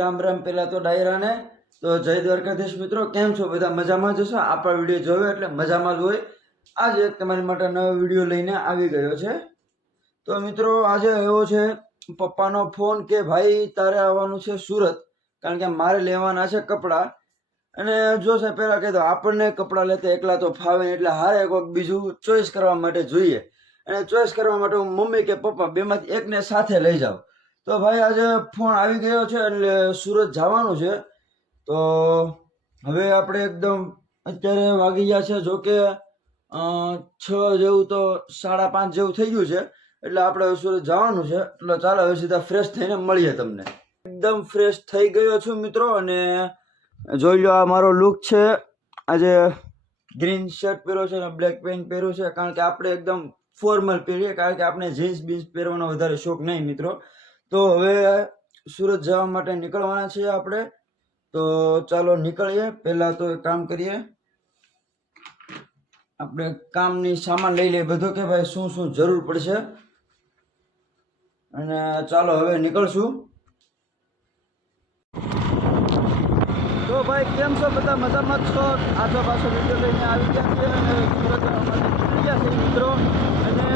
રામ રામ પેલા તો ડાયરાને તો જય દ્વારકાધીશ મિત્રો, કેમ છો બધા? મજામાં જ હશો? આપણા વિડીયો જોયો એટલે મજામાં જ હોય. આજે એક તમારી માટે નવો વિડીયો લઈને આવી ગયો છે. તો મિત્રો આજે એવો છે પપ્પાનો ફોન કે ભાઈ તારે આવવાનું છે સુરત, કારણ કે મારે લેવાના છે કપડાં. અને જો સાહેબ પહેલાં કહી દો, આપણને કપડાં લેતા એકલા તો ફાવે નહીં, એટલે હારે કોઈક બીજું ચોઈસ કરવા માટે જોઈએ. અને ચોઈસ કરવા માટે હું મમ્મી કે પપ્પા બેમાંથી એકને સાથે લઈ જાઉં. તો ભાઈ આજે ફોન આવી ગયો છે એટલે સુરત જવાનું છે. તો હવે આપણે એકદમ અત્યારે વાગી ગયા છે, જો કે 6 જેવું તો 5:30 જેવું થઈ ગયું છે, એટલે આપણે હવે સુરત જવાનું છે. એટલે ચાલો હવે સીધા ફ્રેશ થઈને મળીએ તમને. એકદમ ફ્રેશ થઈ ગયો છું મિત્રો, અને જોઈ લો આ મારો લુક છે. આજે ગ્રીન શર્ટ પહેર્યો છે અને બ્લેક પેન્ટ પહેર્યું છે, કારણ કે આપણે એકદમ ફોર્મલ પહેરીએ, કારણ કે આપણે જીન્સ બીન્સ પહેરવાનો વધારે શોખ નહીં મિત્રો. તો હવે સુરત જવા માટે નીકળવાના છીએ આપણે. તો ચાલો નીકળીએ. પહેલાં તો એક કામ કરીએ, આપણે કામની સામાન લઈ લઈએ બધો, કે ભાઈ શું શું જરૂર પડશે. અને ચાલો હવે નીકળશું. તો ભાઈ કેમ છો બધા? મજામાં જ છો? આજો પાછો વિડીયો લઈને આવી ગયા છે અને સુરત જવા માટે નીકળી ગયા છે મિત્રો. અને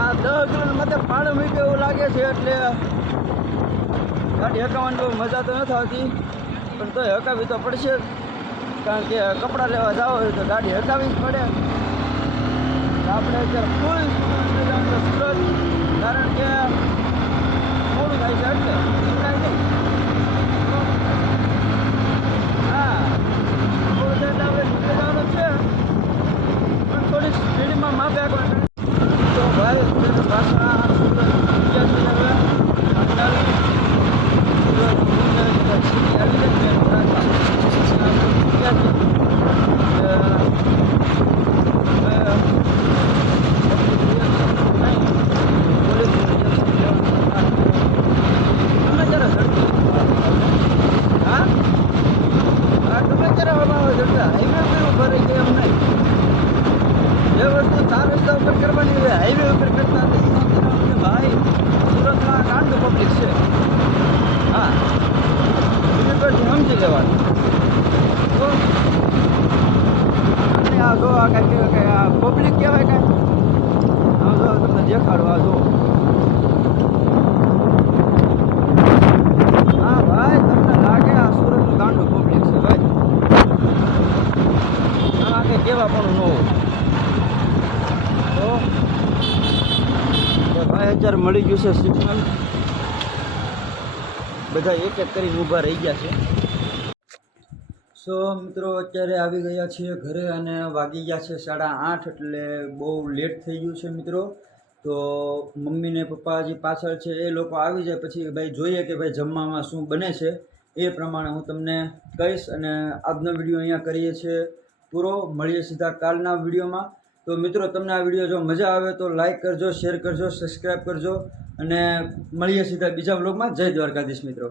આ 10 કિલોમીટર માટે ભાડું મૂકે એવું લાગે છે, એટલે ગાડી હકાવવાની બહુ મજા તો નથી આવતી, પણ તોય હકાવી તો પડશે, કારણ કે કપડાં લેવા જાવ હોય તો ગાડી હકાવી જ પડે. આપણે અત્યારે ફૂલ સુરત, કારણ કે મોડું થાય છે એટલે કાંઈ નહીં. હા, મોડું થાય એટલે આપણે નીકળી જવાનું છે, પણ થોડી સ્પીડમાં માપે આપણે. તો ભાઈ પાછા સુરત ગયા છે હવે કરવાની હોય હાઈવે ઉપર કરતા ભાઈ સુરતમાં ગાંડું પબ્લિક છે. હા, એની પરથી સમજી લેવાનું. તો અને આ જો આ કાંઈ કહેવાય, આ પબ્લિક કહેવાય કાંઈ. આ જો તમને દેખાડો, આ જો. હા ભાઈ, તમને લાગે આ સુરતનું ગાંડું પબ્લિક છે ભાઈ. આ કંઈ કહેવા પણ ન હોય. તો ભાઈ અત્યારે મળી ગયું છે સિગ્નલ, બધા એક એક કરીને ઊભા રહી ગયા છે. સો મિત્રો અત્યારે આવી ગયા છીએ ઘરે, અને વાગી ગયા છે 8:30, એટલે બહુ લેટ થઈ ગયું છે મિત્રો. તો મમ્મી ને પપ્પા હજી પાછળ છે, એ લોકો આવી જાય પછી ભાઈ જોઈએ કે ભાઈ જમવામાં શું બને છે, એ પ્રમાણે હું તમને કહીશ. અને આજનો વિડીયો અહીંયા કરીએ છીએ પૂરો. મળીએ સીધા કાલના વિડીયોમાં. તો મિત્રો તમને આ વિડીયો જો મજા આવે તો લાઈક કરજો, શેર કરજો, સબસ્ક્રાઈબ કરજો, અને મળીએ સીધા બીજા વ્લોગમાં. જય દ્વારકાધીશ મિત્રો.